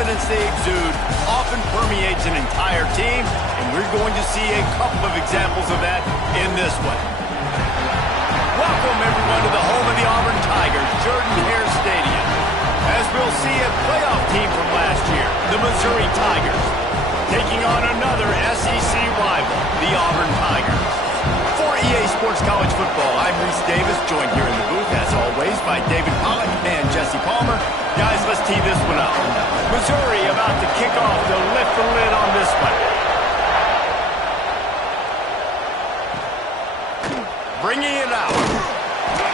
confidence they exude often permeates an entire team, and we're going to see a couple of examples of that in this one. Welcome, everyone, to the home of the Auburn Tigers, Jordan-Hare Stadium. As we'll see, a playoff team from last year, the Missouri Tigers, taking on another SEC rival, the Auburn Tigers. For EA Sports College Football, I'm Reese Davis, joined here in the booth, as always, by David Pollack and Jesse Palmer. Guys, let's tee this one up. Missouri about to kick off to lift the lid on this one. Bringing it out.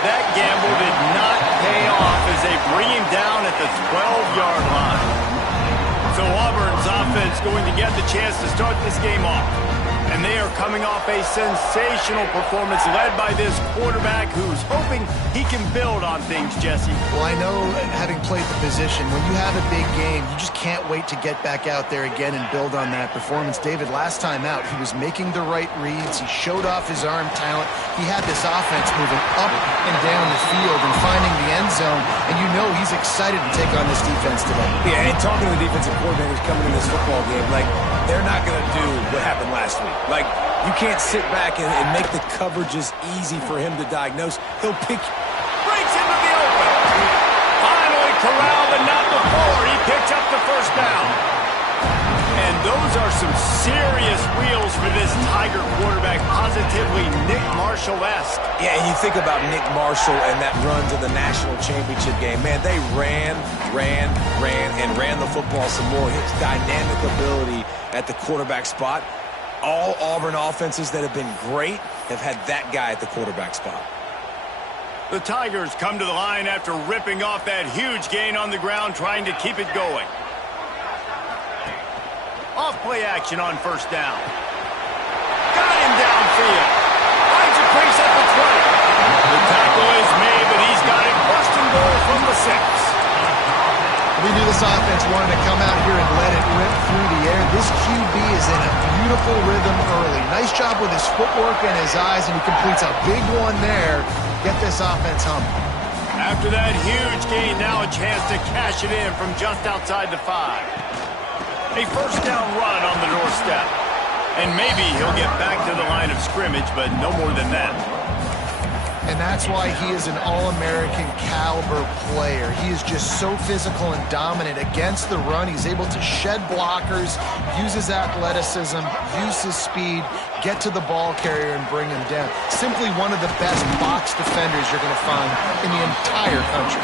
That gamble did not pay off as they bring him down at the 12-yard line. So Auburn's offense going to get the chance to start this game off. And they are coming off a sensational performance led by this quarterback who's hoping he can build on things, Jesse. Well, I know, having played the position, when you have a big game, you just can't wait to get back out there again and build on that performance. David, last time out, he was making the right reads. He showed off his arm talent. He had this offense moving up and down the field and finding the end zone. And you know he's excited to take on this defense today. Yeah, and talking to the defensive coordinators coming in this football game, like, they're not going to do what happened last week. Like, you can't sit back and make the coverages easy for him to diagnose. He'll pick. Breaks into the open. Finally corralled, but not before. He picks up the first down. And those are some serious wheels for this Tiger quarterback. Positively Nick Marshall-esque. Yeah, and you think about Nick Marshall and that run to the national championship game. Man, they ran the football some more. His dynamic ability at the quarterback spot. All Auburn offenses that have been great have had that guy at the quarterback spot. The Tigers come to the line after ripping off that huge gain on the ground, trying to keep it going. Off play action on first down. Got him downfield. Finds a place at the 20. The tackle is made, but he's got it. First and goal from the 6. We knew this offense wanted to come out here and let it rip through the air. This QB is in a beautiful rhythm early. Nice job with his footwork and his eyes, and he completes a big one there. Get this offense humming. After that huge gain, now a chance to cash it in from just outside the 5. A first down run on the doorstep. And maybe he'll get back to the line of scrimmage, but no more than that. And that's why he is an All-American caliber player. He is just so physical and dominant against the run. He's able to shed blockers, use his athleticism, use his speed, get to the ball carrier and bring him down. Simply one of the best box defenders you're going to find in the entire country.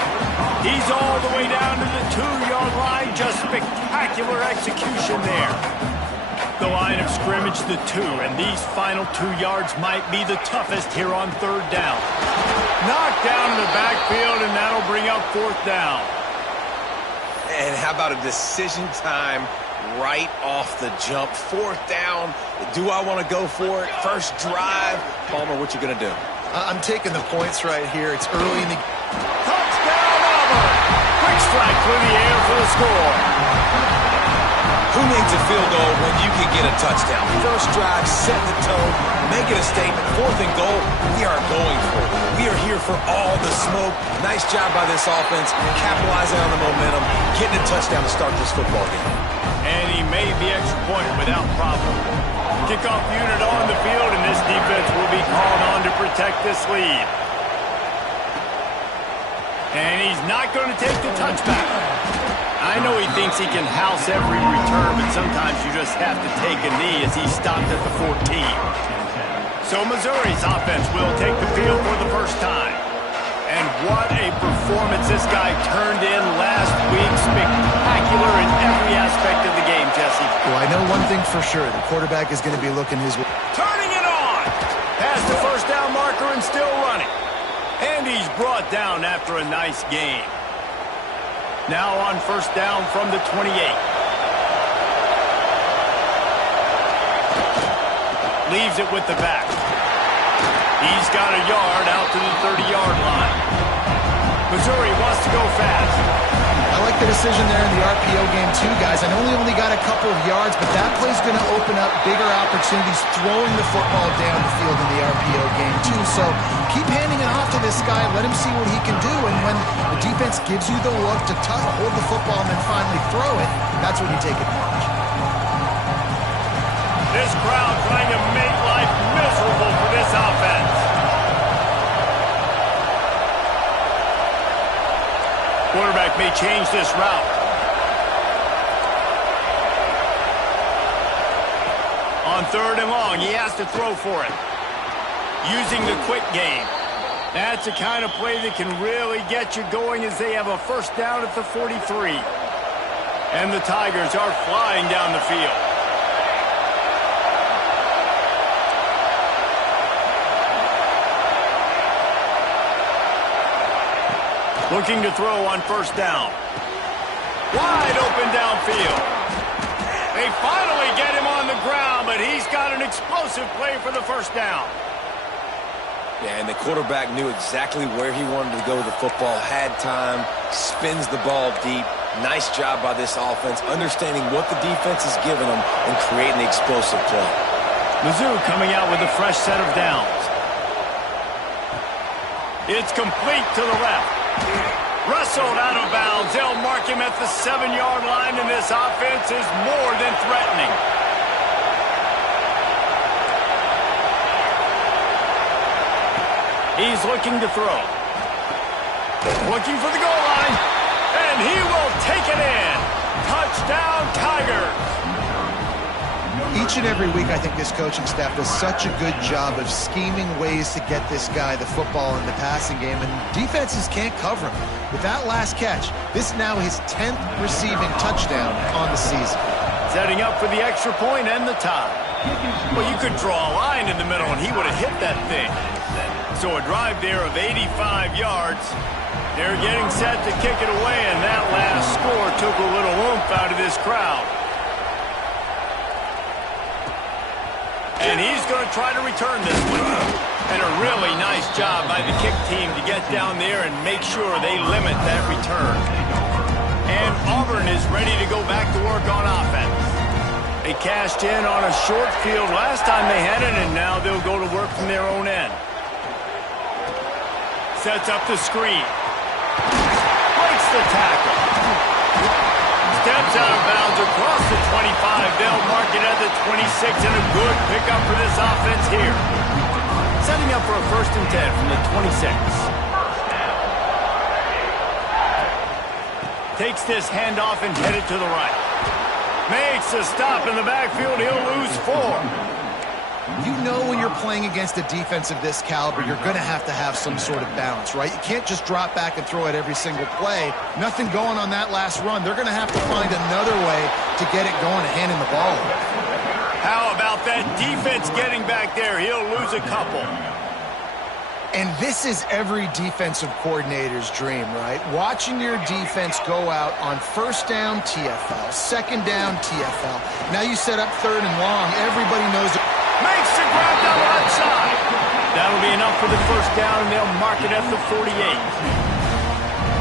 He's all the way down to the 2-yard line. Just spectacular execution there. The line of scrimmage, the 2, and these final 2 yards might be the toughest here on third down. Knocked down in the backfield, and that'll bring up fourth down. And how about a decision time right off the jump? Fourth down. Do I want to go for it? First drive. Palmer, what you going to do? I'm taking the points right here. It's early in the... Touchdown, Auburn! Quick strike through the air for the score. Who needs a field goal when you can get a touchdown? First drive, set the tone, make it a statement. Fourth and goal, we are going for it. We are here for all the smoke. Nice job by this offense, capitalizing on the momentum, getting a touchdown to start this football game. And he made the extra point without problem. Kickoff unit on the field, and this defense will be called on to protect this lead. And he's not going to take the touchback. I know he thinks he can house every return, but sometimes you just have to take a knee as he stopped at the 14. So Missouri's offense will take the field for the first time. And what a performance this guy turned in last week. Spectacular in every aspect of the game, Jesse. Well, I know one thing for sure. The quarterback is going to be looking his way. Turning it on! Past the first down marker and still running. And he's brought down after a nice game. Now on first down from the 28. Leaves it with the back. He's got a yard out to the 30-yard line. Missouri wants to go fast. I like the decision there in the RPO game too, guys. I know he only got a couple of yards, but that play's going to open up bigger opportunities throwing the football down the field in the RPO game too. So keep handing it off to this guy. Let him see what he can do. And when the defense gives you the look to hold the football and then finally throw it, That's when you take advantage. This crowd trying to make life miserable for this offense. Quarterback may change this route. On 3rd and long, he has to throw for it. Using the quick game. That's the kind of play that can really get you going as they have a first down at the 43. And the Tigers are flying down the field. Looking to throw on 1st down. Wide open downfield. They finally get him on the ground, but he's got an explosive play for the 1st down. Yeah, and the quarterback knew exactly where he wanted to go with the football, had time, spins the ball deep. Nice job by this offense, understanding what the defense is giving them and creating the explosive play. Mizzou coming out with a fresh set of downs. It's complete to the left. Wrestled out of bounds. They'll mark him at the 7-yard line, and this offense is more than threatening. He's looking to throw. Looking for the goal line, and he will take it in. Touchdown, Tigers. Each and every week, I think this coaching staff does such a good job of scheming ways to get this guy the football in the passing game, and defenses can't cover him. With that last catch, this is now his 10th receiving touchdown on the season. Setting up for the extra point and the tie. Well, you could draw a line in the middle, and he would have hit that thing. So a drive there of 85 yards. They're getting set to kick it away, and that last score took a little oomph out of this crowd. And he's going to try to return this one. And a really nice job by the kick team to get down there and make sure they limit that return. And Auburn is ready to go back to work on offense. They cashed in on a short field last time they had it, and now they'll go to work from their own end. Sets up the screen. Breaks the tackle. Steps out of bounds across the 25. They'll mark it at the 26, and a good pickup for this offense here. Setting up for a 1st and 10 from the 26. Takes this handoff and headed to the right. Makes a stop in the backfield. He'll lose 4. You know when you're playing against a defense of this caliber, you're going to have some sort of balance, right? You can't just drop back and throw it every single play. Nothing going on that last run. They're going to have to find another way to get it going and handing the ball over. How about that defense getting back there? He'll lose a couple. And this is every defensive coordinator's dream, right? Watching your defense go out on 1st down, TFL, 2nd down, TFL. Now you set up 3rd and long. Everybody knows it. Makes the grab down the right side. That'll be enough for the 1st down, and they'll mark it at the 48.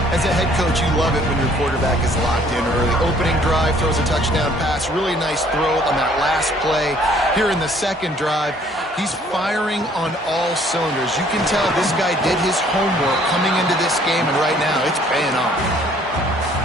As a head coach, you love it when your quarterback is locked in early. Opening drive, throws a touchdown pass. Really nice throw on that last play. Here in the 2nd drive, he's firing on all cylinders. You can tell this guy did his homework coming into this game, and right now it's paying off.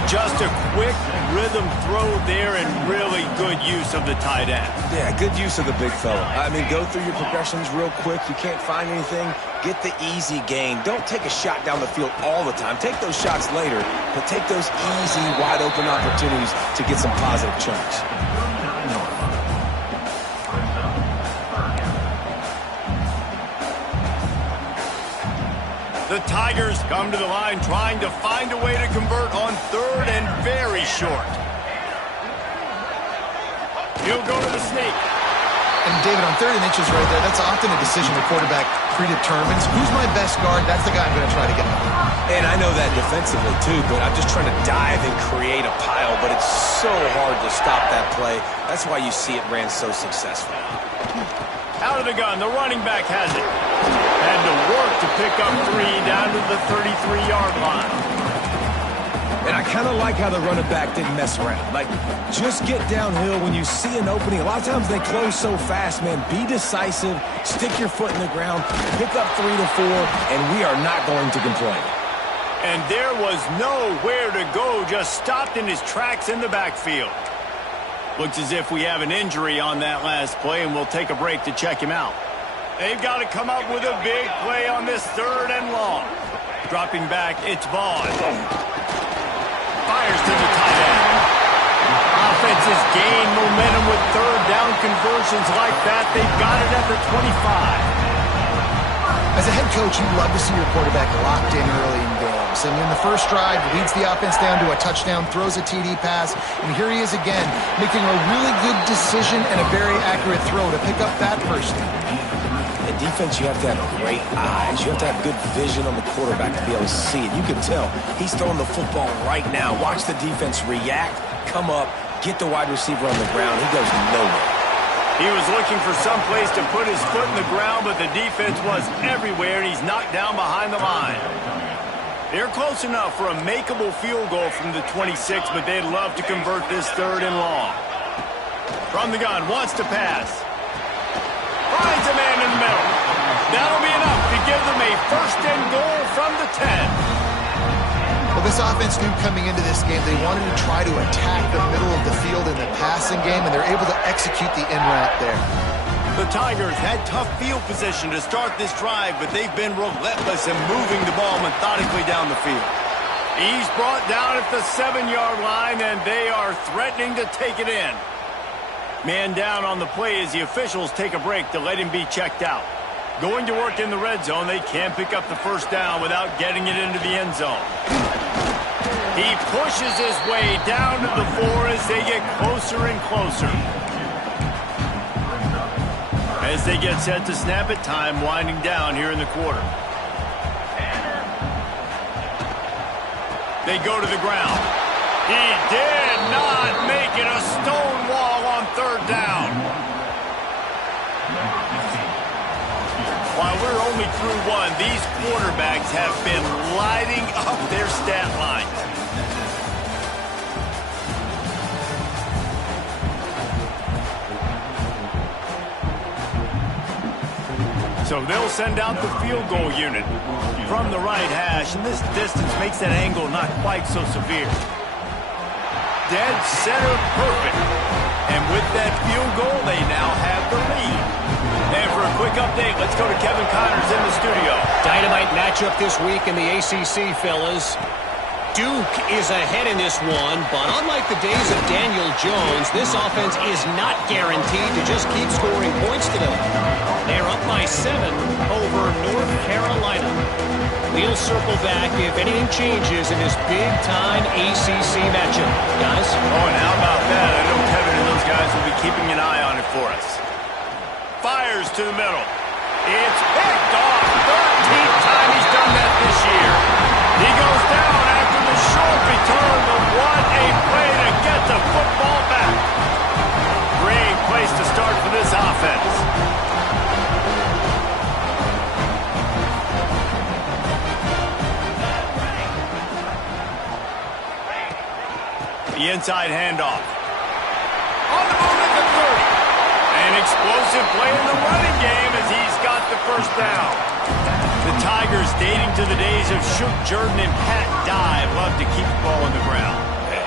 Just a quick rhythm throw there and really good use of the tight end. Yeah, good use of the big fella. I mean, go through your progressions real quick. You can't find anything. Get the easy gain. Don't take a shot down the field all the time. Take those shots later, but take those easy, wide-open opportunities to get some positive chunks. The Tigers come to the line trying to find a way to convert on 3rd and very short. He'll go to the sneak. And David, on 3rd and inches right there, that's often a decision the quarterback predetermines. Who's my best guard? That's the guy I'm going to try to get. And I know that defensively too, but I'm just trying to dive and create a pile, but it's so hard to stop that play. That's why you see it ran so successful. Out of the gun, the running back has it. Had to work to pick up 3 down to the 33-yard line. And I kind of like how the running back didn't mess around. Like, just get downhill when you see an opening. A lot of times they close so fast, man. Be decisive, stick your foot in the ground, pick up 3 to 4, and we are not going to complain. And there was nowhere to go, just stopped in his tracks in the backfield. Looks as if we have an injury on that last play, and we'll take a break to check him out. They've got to come up with a big play on this 3rd and long. Dropping back, it's Vaughn. Fires to the tight end. Offenses gain momentum with 3rd down conversions like that. They've got it at the 25. As a head coach, you love to see your quarterback locked in early in games. And in the first drive, leads the offense down to a touchdown, throws a TD pass, and here he is again, making a really good decision and a very accurate throw to pick up that first down. In defense, you have to have great eyes. You have to have good vision on the quarterback to be able to see it. You can tell he's throwing the football right now. Watch the defense react, come up, get the wide receiver on the ground. He goes nowhere. He was looking for some place to put his foot in the ground, but the defense was everywhere, and he's knocked down behind the line. They're close enough for a makeable field goal from the 26, but they'd love to convert this 3rd and long. From the gun, wants to pass. Finds a man in the middle. That'll be enough to give them a 1st and goal from the 10. Well, this offense knew coming into this game they wanted to try to attack the middle of the field in the passing game, and they're able to execute the in-route there. The Tigers had tough field position to start this drive, but they've been relentless in moving the ball methodically down the field. He's brought down at the 7-yard line, and they are threatening to take it in. Man down on the play as the officials take a break to let him be checked out. Going to work in the red zone, they can't pick up the 1st down without getting it into the end zone. He pushes his way down to the 4 as they get closer and closer. As they get set to snap it, time winding down here in the quarter. They go to the ground. He did not make it a stone wall on 3rd down. While we're only through 1, these quarterbacks have been lighting up their stat lines. So they'll send out the field goal unit from the right hash, and this distance makes that angle not quite so severe. Dead center perfect. And with that field goal, they now have the lead. And for a quick update, let's go to Kevin Connors in the studio. Dynamite matchup this week in the ACC, fellas. Duke is ahead in this one, but unlike the days of Daniel Jones, this offense is not guaranteed to just keep scoring points today. They're up by 7 over North Carolina. We'll circle back if anything changes in this big-time ACC matchup. Guys? Oh, and how about that? I know Kevin and those guys will be keeping an eye on it for us. Fires to the middle. It's picked off. 13th time he's done that this year. He goes down after the short return, but what a play to get the football back. Great place to start for this offense. The inside handoff. On the move at the 30. An explosive play in the running game as he's got the 1st down. The Tigers, dating to the days of Shook Jordan and Pat Dye, love to keep the ball on the ground.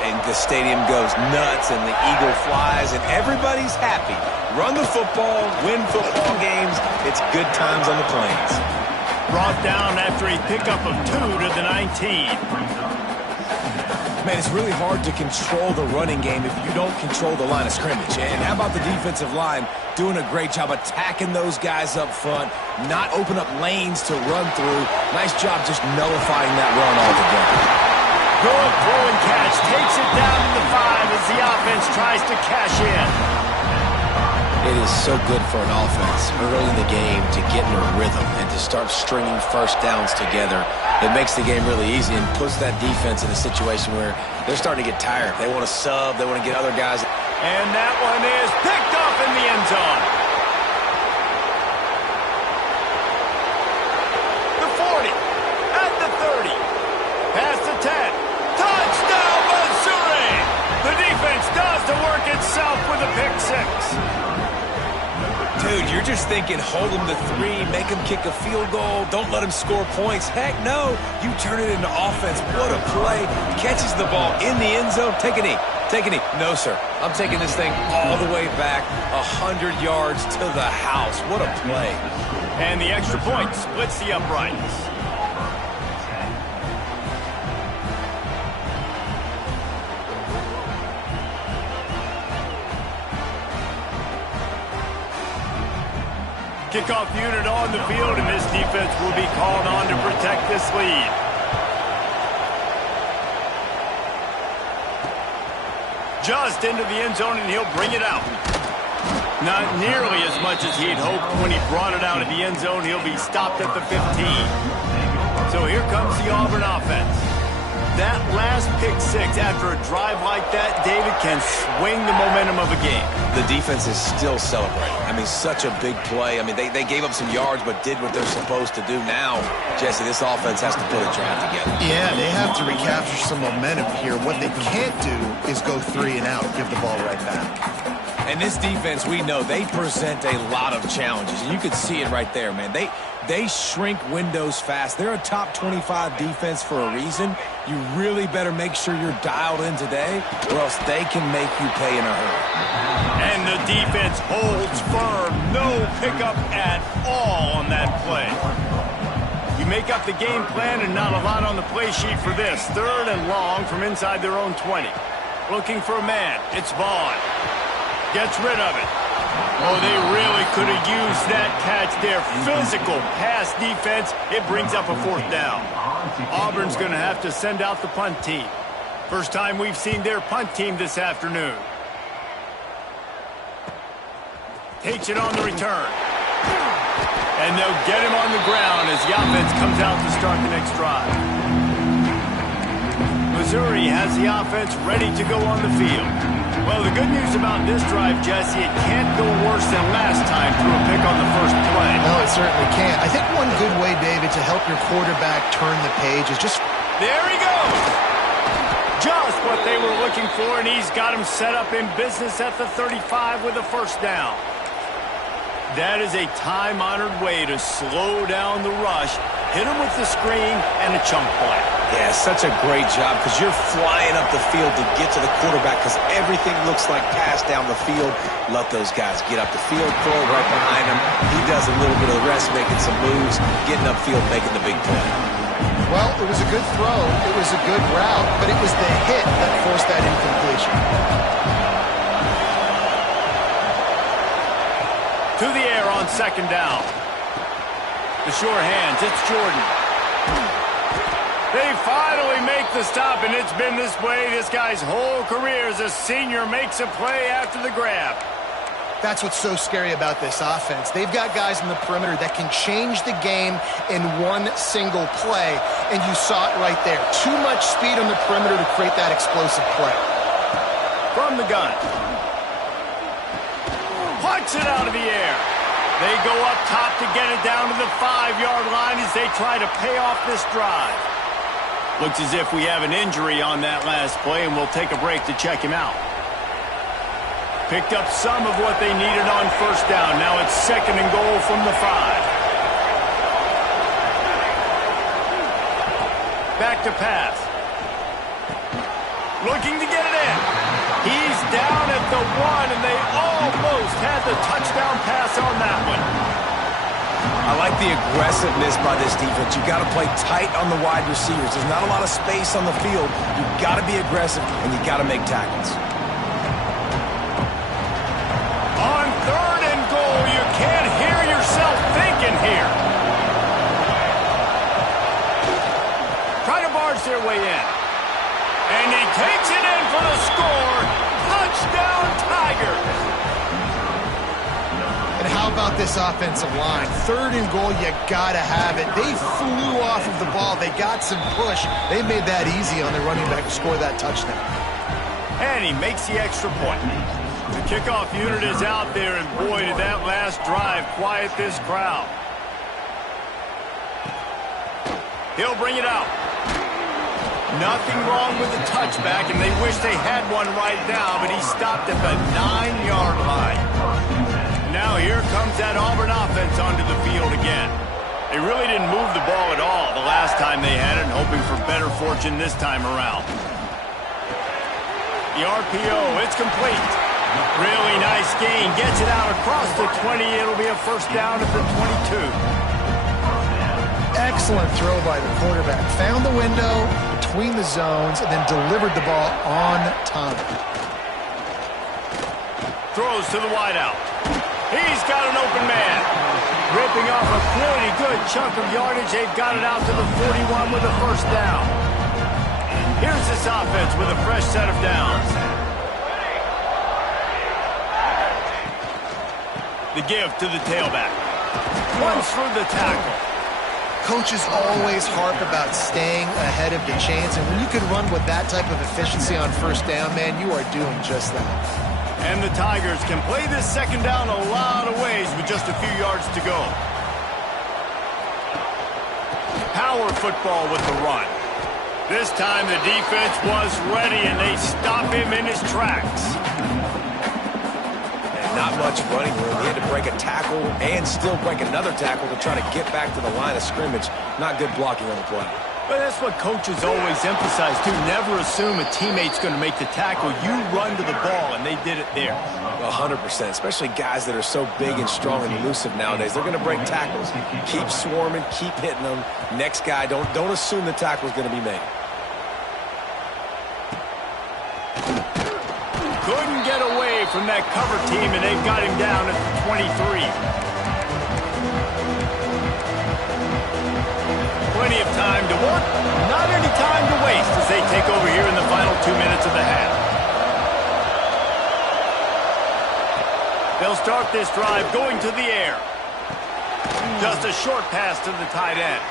And the stadium goes nuts, and the eagle flies, and everybody's happy. Run the football, win football games. It's good times on the plains. Brought down after a pickup of 2 to the 19. Man, it's really hard to control the running game if you don't control the line of scrimmage. And how about the defensive line doing a great job attacking those guys up front, not open up lanes to run through. Nice job just nullifying that run altogether. Good throw and catch. Takes it down to the 5 as the offense tries to cash in. It is so good for an offense early in the game to get in a rhythm and to start stringing 1st downs together. It makes the game really easy and puts that defense in a situation where they're starting to get tired. They want to sub. They want to get other guys. And that one is picked off in the end zone. The 40. At the 30. Past the 10. Touchdown, Missouri! The defense does the work itself with a pick 6. Dude, You're just thinking, hold him to 3, make him kick a field goal, don't let him score points. Heck no, you turn it into offense. What a play. Catches the ball in the end zone. Take a knee. Take a knee. No, sir. I'm taking this thing all the way back 100 yards to the house. What a play. And the extra point splits the uprights. Kickoff unit on the field, and this defense will be called on to protect this lead. Just into the end zone, and he'll bring it out. Not nearly as much as he'd hoped when he brought it out of the end zone. He'll be stopped at the 15. So here comes the Auburn offense. That last pick-6 after a drive like that, David, can swing the momentum of a game. The defense is still celebrating. I mean, such a big play. I mean, they gave up some yards but did what they're supposed to do. Now, Jesse, this offense has to put a drive together. Yeah, they have to recapture some momentum here. What they can't do is go 3 and out, give the ball right back. And this defense, we know, they present a lot of challenges. And you can see it right there, man. They shrink windows fast. They're a top 25 defense for a reason. You really better make sure you're dialed in today, or else they can make you pay in a hurry. And the defense holds firm. No pickup at all on that play. You make up the game plan and not a lot on the play sheet for this. 3rd and long from inside their own 20. Looking for a man. It's Vaughn. Gets rid of it. Oh, they really could have used that catch there. Physical pass defense. It brings up a 4th down. Auburn's going to have to send out the punt team. First time we've seen their punt team this afternoon. Takes it on the return. And they'll get him on the ground as the offense comes out to start the next drive. Missouri has the offense ready to go on the field. Well, the good news about this drive, Jesse, it can't go worse than last time through a pick on the first play. No, it certainly can't. I think one good way, David, to help your quarterback turn the page is just... There he goes! Just what they were looking for, and he's got him set up in business at the 35 with a 1st down. That is a time-honored way to slow down the rush, hit him with the screen, and a chunk play. Yeah, such a great job because you're flying up the field to get to the quarterback because everything looks like pass down the field. Let those guys get up the field, throw right behind him. He does a little bit of the rest, making some moves, getting upfield, making the big play. Well, it was a good throw. It was a good route, but it was the hit that forced that incompletion. To the air on 2nd down. The sure hands, it's Jordan. They finally make the stop, and it's been this way this guy's whole career as a senior makes a play after the grab. That's what's so scary about this offense. They've got guys in the perimeter that can change the game in one single play, and you saw it right there. Too much speed on the perimeter to create that explosive play. From the gun. Punch it out of the air. They go up top to get it down to the 5-yard line as they try to pay off this drive. Looks as if we have an injury on that last play, and we'll take a break to check him out. Picked up some of what they needed on 1st down. Now it's 2nd and goal from the 5. Back to pass. Looking to get it in. He's down at the 1, and they almost had the touchdown pass on that one. I like the aggressiveness by this defense. You got to play tight on the wide receivers. There's not a lot of space on the field. You got to be aggressive, and you got to make tackles. On 3rd and goal, you can't hear yourself thinking here. Try to barge their way in. And he takes it in for the score. Touchdown, Tigers. And how about this offensive line? 3rd and goal, you gotta have it. They flew off of the ball. They got some push. They made that easy on the running back to score that touchdown. And he makes the extra point. The kickoff unit is out there, and boy, did that last drive quiet this crowd. He'll bring it out. Nothing wrong with the touchback, and they wish they had one right now, but he stopped at the 9-yard line. Now here comes that Auburn offense onto the field again. They really didn't move the ball at all the last time they had it, hoping for better fortune this time around. The RPO, it's complete. Really nice gain. Gets it out across the 20. It'll be a first down at the 22. Excellent throw by the quarterback. Found the window between the zones and then delivered the ball on time. Throws to the wideout. He's got an open man. Ripping off a pretty good chunk of yardage. They've got it out to the 41 with a first down. Here's this offense with a fresh set of downs. The give to the tailback. Runs through the tackle. Coaches always harp about staying ahead of the chains, and when you can run with that type of efficiency on first down, man, you are doing just that. And the Tigers can play this second down a lot of ways with just a few yards to go. Power football with the run. This time the defense was ready, and they stop him in his tracks. And not much running room. He had to break a tackle and still break another tackle to try to get back to the line of scrimmage. Not good blocking on the play. But that's what coaches always emphasize, too. Never assume a teammate's going to make the tackle. You run to the ball, and they did it there. 100%, especially guys that are so big and strong and elusive nowadays. They're going to break tackles. Keep swarming, keep hitting them. Next guy, don't assume the tackle's going to be made. Couldn't get away from that cover team, and they've got him down at the 23. Plenty of time to work, not any time to waste as they take over here in the final 2 minutes of the half. They'll start this drive going to the air. Just a short pass to the tight end.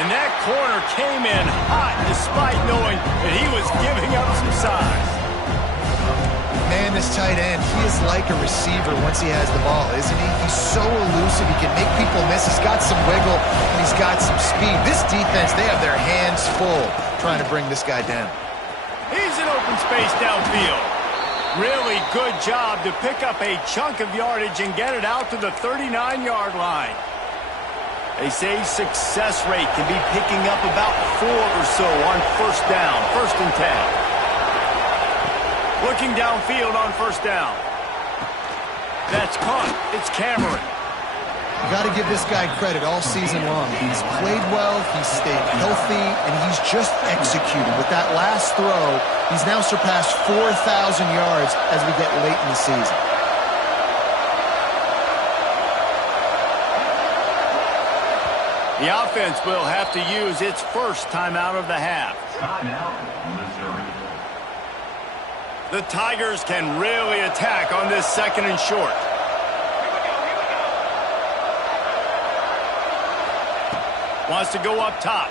And that corner came in hot despite knowing that he was giving up some size. Man, this tight end, he is like a receiver once he has the ball, isn't he? He's so elusive. He can make people miss. He's got some wiggle, and he's got some speed. This defense, they have their hands full trying to bring this guy down. He's in open space downfield. Really good job to pick up a chunk of yardage and get it out to the 39-yard line. They say success rate can be picking up about 4 or so on first down, 1st and 10. Looking downfield on first down. That's caught. It's Cameron. You got to give this guy credit all season long. He's played well, he's stayed healthy, and he's just executed. With that last throw, he's now surpassed 4,000 yards as we get late in the season. The offense will have to use its first timeout of the half. Timeout, Missouri. The Tigers can really attack on this 2nd and short. Wants to go up top.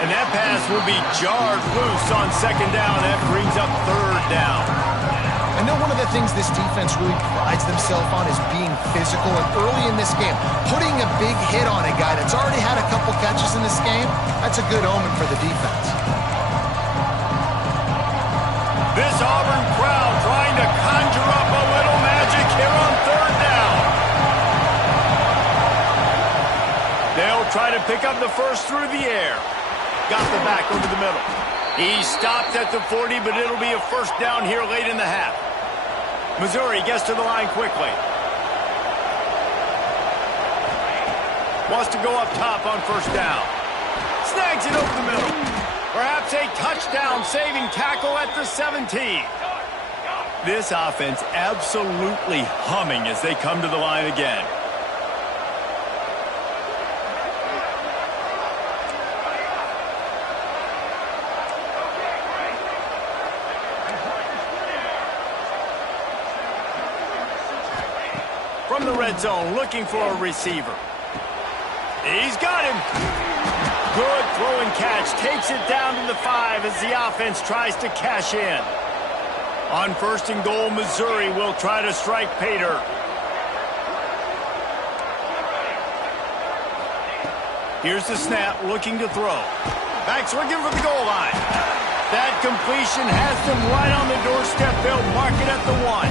And that pass will be jarred loose on 2nd down. That brings up 3rd down. I know one of the things this defense really prides themselves on is being physical, and early in this game, putting a big hit on a guy that's already had a couple catches in this game, that's a good omen for the defense. This Auburn crowd trying to conjure up a little magic here on 3rd down. They'll try to pick up the first through the air. Got the back over the middle. He stopped at the 40, but it'll be a first down here late in the half. Missouri gets to the line quickly. Wants to go up top on first down. Snags it over the middle. Perhaps a touchdown-saving tackle at the 17. This offense absolutely humming as they come to the line again. From the red zone, looking for a receiver. He's got him. Good throw and catch. Takes it down to the 5 as the offense tries to cash in. On 1st and goal, Missouri will try to strike pay dirt. Here's the snap, looking to throw. Back's looking for the goal line. That completion has them right on the doorstep. They'll mark it at the 1.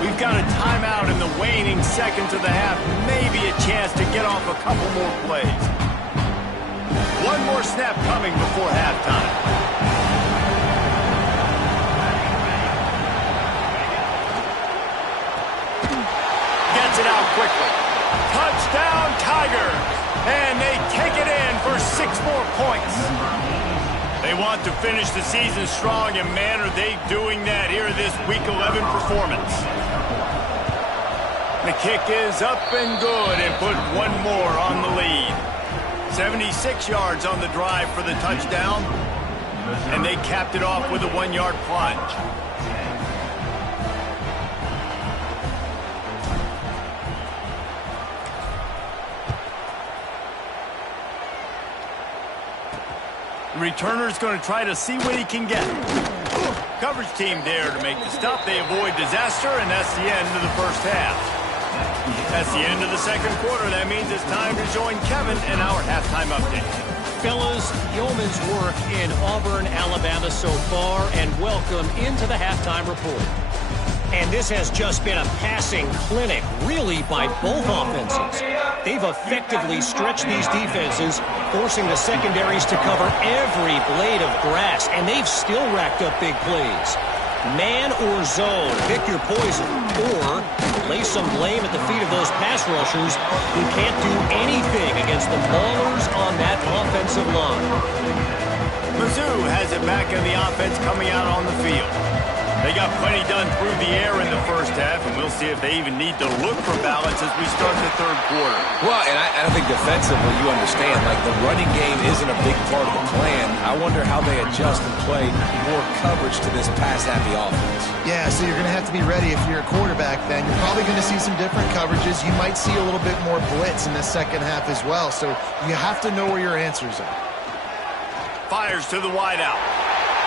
We've got a timeout in the waning seconds of the half. Maybe a chance to get off a couple more plays. One more snap coming before halftime. Gets it out quickly. Touchdown, Tigers! And they take it in for 6 more points. They want to finish the season strong, and man, are they doing that here in this Week 11 performance. The kick is up and good and put one more on the lead. 76 yards on the drive for the touchdown, and they capped it off with a 1-yard plunge. The returner's going to try to see what he can get. Coverage team there to make the stop. They avoid disaster, and that's the end of the first half. That's the end of the second quarter. That means it's time to join Kevin in our halftime update. Fellas, yeoman's work in Auburn, Alabama so far, and welcome into the halftime report. And this has just been a passing clinic, really, by both offenses. They've effectively stretched these defenses, forcing the secondaries to cover every blade of grass, and they've still racked up big plays. Man or zone, pick your poison, or lay some blame at the feet of those pass rushers who can't do anything against the ballers on that offensive line. Mizzou has it back in the offense coming out on the field. They got plenty done through the air in the first half, and we'll see if they even need to look for balance as we start the third quarter. Well, and I think defensively, you understand, like the running game isn't a big part of the plan. I wonder how they adjust and play more coverage to this pass-happy offense. Yeah, so you're going to have to be ready if you're a quarterback then. You're probably going to see some different coverages. You might see a little bit more blitz in the second half as well, so you have to know where your answers are. Fires to the wideout.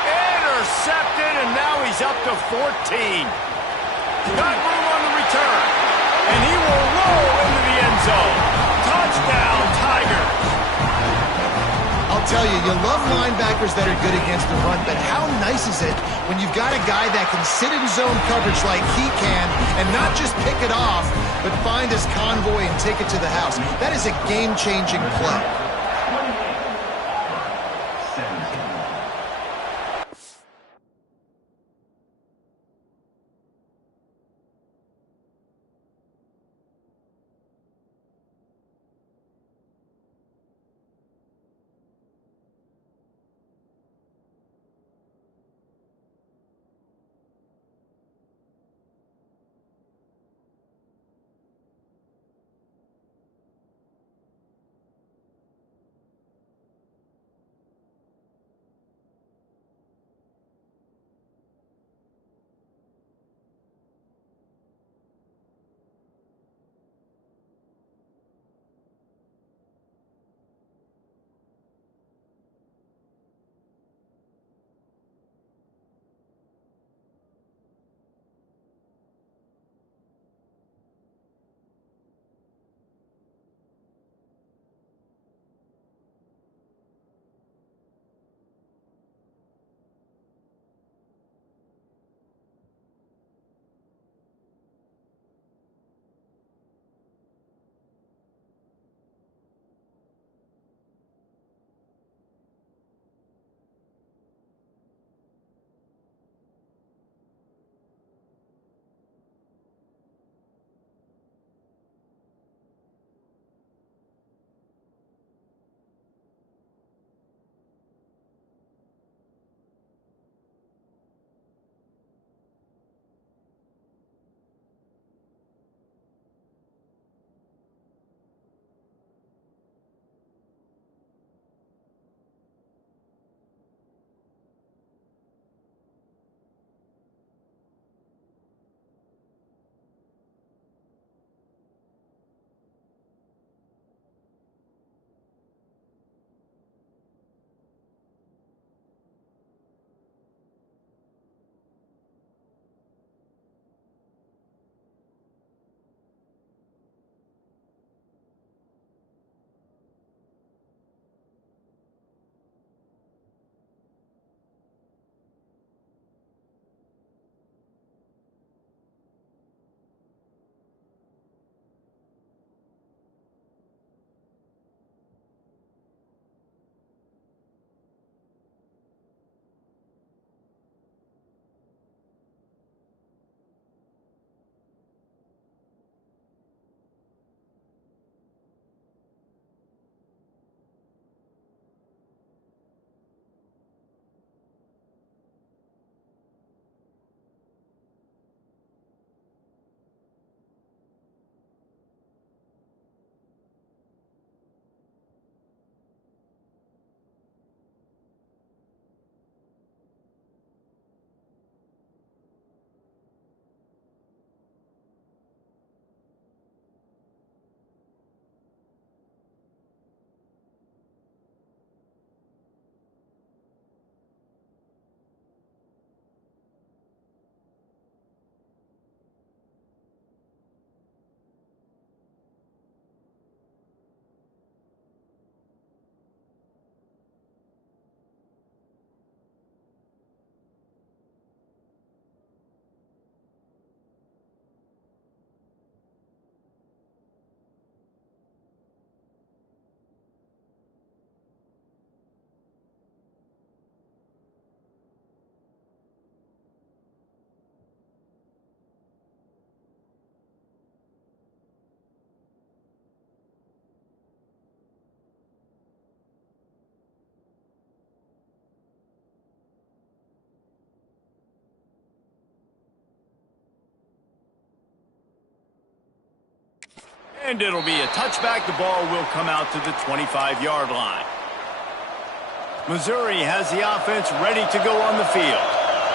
Intercepted, and now he's up to 14. Got room on the return, and he will roll into the end zone. Touchdown, Tigers. I'll tell you, you love linebackers that are good against the run, but how nice is it when you've got a guy that can sit in zone coverage like he can and not just pick it off, but find his convoy and take it to the house. That is a game-changing play. And it'll be a touchback. The ball will come out to the 25-yard line. Missouri has the offense ready to go on the field.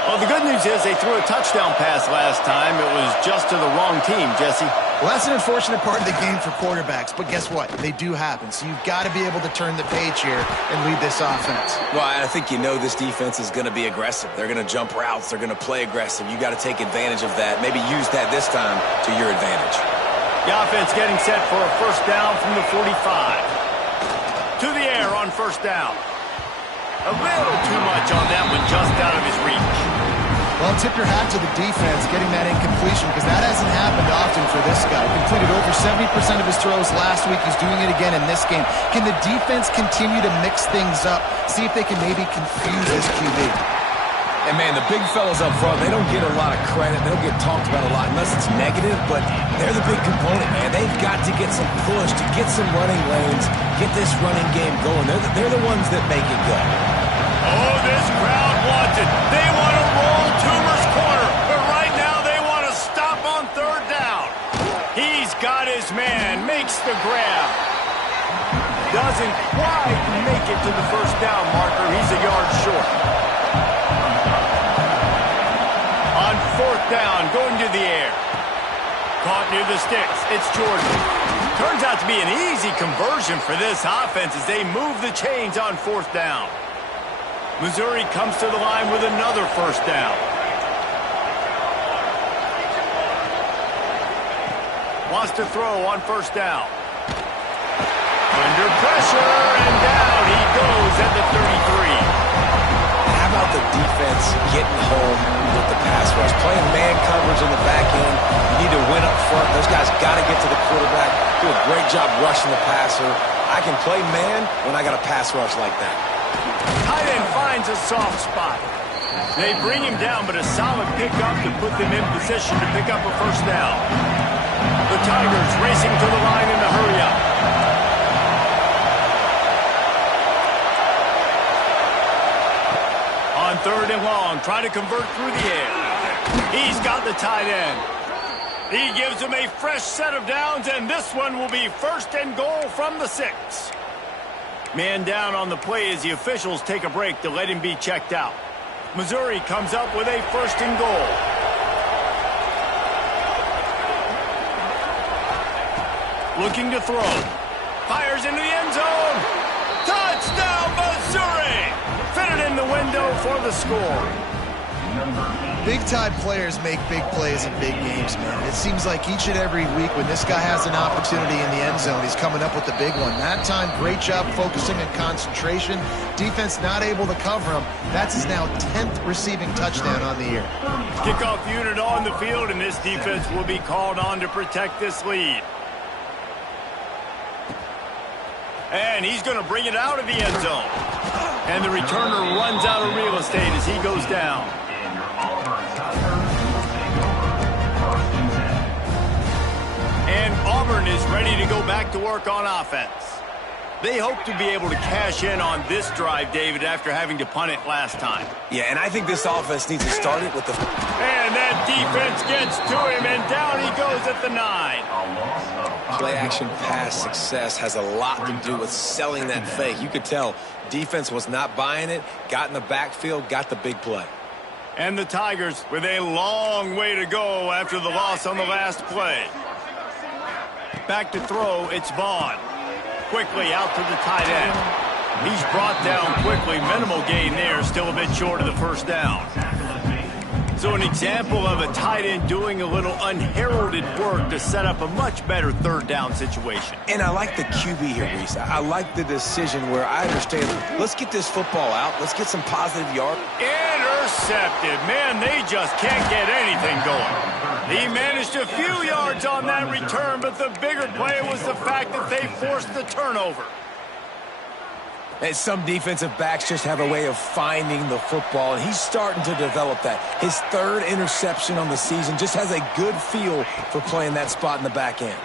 Well, the good news is they threw a touchdown pass last time. It was just to the wrong team, Jesse. Well, that's an unfortunate part of the game for quarterbacks, but guess what? They do happen, so you've got to be able to turn the page here and lead this offense. Well, I think you know this defense is going to be aggressive. They're going to jump routes. They're going to play aggressive. You got to take advantage of that. Maybe use that this time to your advantage. The offense getting set for a first down from the 45. To the air on first down. A little too much on that one, just out of his reach. Well, tip your hat to the defense getting that incompletion because that hasn't happened often for this guy. Completed over 70% of his throws last week. He's doing it again in this game. Can the defense continue to mix things up? See if they can maybe confuse this QB. And, man, the big fellas up front, they don't get a lot of credit. They don't get talked about a lot unless it's negative, but they're the big component, man. They've got to get some push, to get some running lanes, get this running game going. They're the ones that make it go. Oh, this crowd wants it. They want to roll Toomer's corner, but right now they want to stop on third down. He's got his man, makes the grab. Doesn't quite make it to the first down marker. He's a yard short. On fourth down, going to the air. Caught near the sticks. It's Jordan. Turns out to be an easy conversion for this offense as they move the chains on fourth down. Missouri comes to the line with another first down. Wants to throw on first down. Under pressure, and down he goes at the 33. How about the defense getting home with the pass rush? Playing man coverage in the back end. You need to win up front. Those guys got to get to the quarterback. Do a great job rushing the passer. I can play man when I got a pass rush like that. Tight end finds a soft spot. They bring him down, but a solid pickup to put them in position to pick up a first down. The Tigers racing to the line in the hurry-up. On third and long, trying to convert through the air. He's got the tight end. He gives him a fresh set of downs, and this one will be first and goal from the 6. Man down on the play as the officials take a break to let him be checked out. Missouri comes up with a first and goal. Looking to throw. Fires into the end zone. Touchdown, Missouri! Fitted in the window for the score. Big-time players make big plays in big games, man. It seems like each and every week when this guy has an opportunity in the end zone, he's coming up with the big one. That time, great job focusing and concentration. Defense not able to cover him. That's his now 10th receiving touchdown on the year. Kickoff unit on the field, and this defense will be called on to protect this lead. And he's going to bring it out of the end zone. And the returner runs out of real estate as he goes down. And Auburn is ready to go back to work on offense. They hope to be able to cash in on this drive, David, after having to punt it last time. Yeah, and I think this offense needs to start it with the... And that defense gets to him, and down he goes at the 9. Play-action pass success has a lot to do with selling that fake. You could tell defense was not buying it, got in the backfield, got the big play. And the Tigers with a long way to go after the loss on the last play. Back to throw, it's Vaughn. Quickly out to the tight end. He's brought down quickly. Minimal gain there, still a bit short of the first down. So an example of a tight end doing a little unheralded work to set up a much better third down situation. And I like the QB here, Reese. I like the decision where I understand, let's get this football out. Let's get some positive yards. Intercepted. Man, they just can't get anything going. He managed a few yards on that return, but the bigger play was the fact that they forced the turnover. And some defensive backs just have a way of finding the football, and he's starting to develop that. His third interception on the season, just has a good feel for playing that spot in the back end.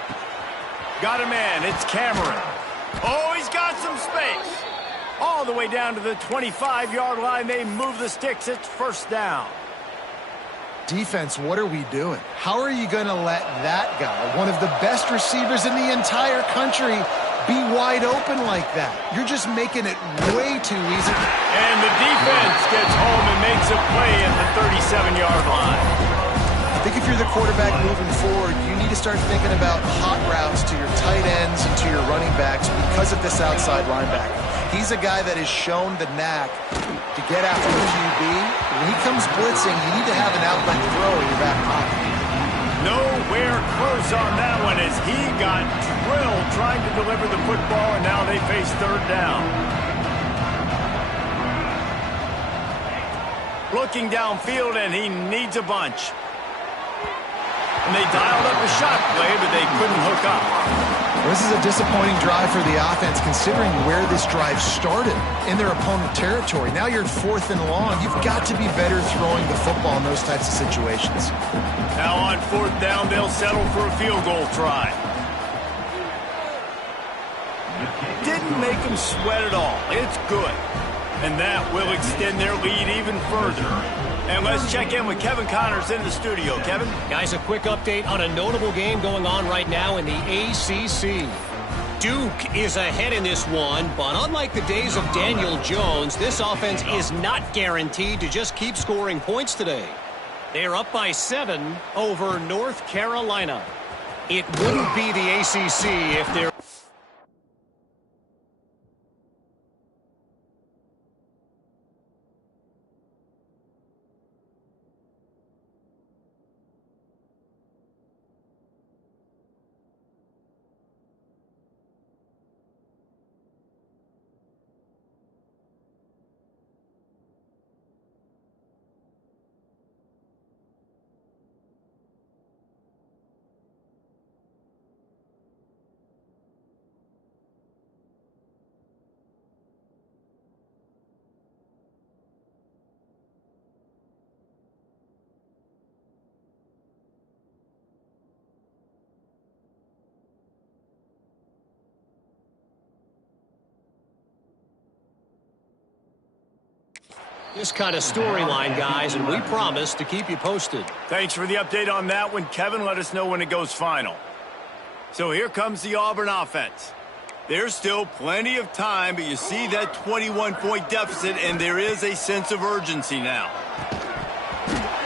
Got a man, it's Cameron. Oh, he's got some space. All the way down to the 25-yard line, they move the sticks, it's first down. defense, what are we doing? How are you going to let that guy, one of the best receivers in the entire country, be wide open like that? You're just making it way too easy. And the defense gets home and makes a play at the 37-yard line. I think if you're the quarterback moving forward, you need to start thinking about hot routes to your tight ends and to your running backs because of this outside linebacker. He's a guy that has shown the knack to get after the QB. When he comes blitzing, you need to have an outlet throw in your back pocket. Nowhere close on that one as he got drilled trying to deliver the football, and now they face third down. Looking downfield, and he needs a bunch. And they dialed up a shot play, but they couldn't hook up. This is a disappointing drive for the offense, considering where this drive started in their opponent territory. Now you're at 4th and long. You've got to be better throwing the football in those types of situations. Now on 4th down, they'll settle for a field goal try. Didn't make them sweat at all. It's good. And that will extend their lead even further. And let's check in with Kevin Connors in the studio. Kevin? Guys, a quick update on a notable game going on right now in the ACC. Duke is ahead in this one, but unlike the days of Daniel Jones, this offense is not guaranteed to just keep scoring points today. They're up by 7 over North Carolina. It wouldn't be the ACC if they're... This kind of storyline, guys, and we promise to keep you posted. Thanks for the update on that one, Kevin. Let us know when it goes final. So here comes the Auburn offense. There's still plenty of time, but you see that 21-point deficit, and there is a sense of urgency now.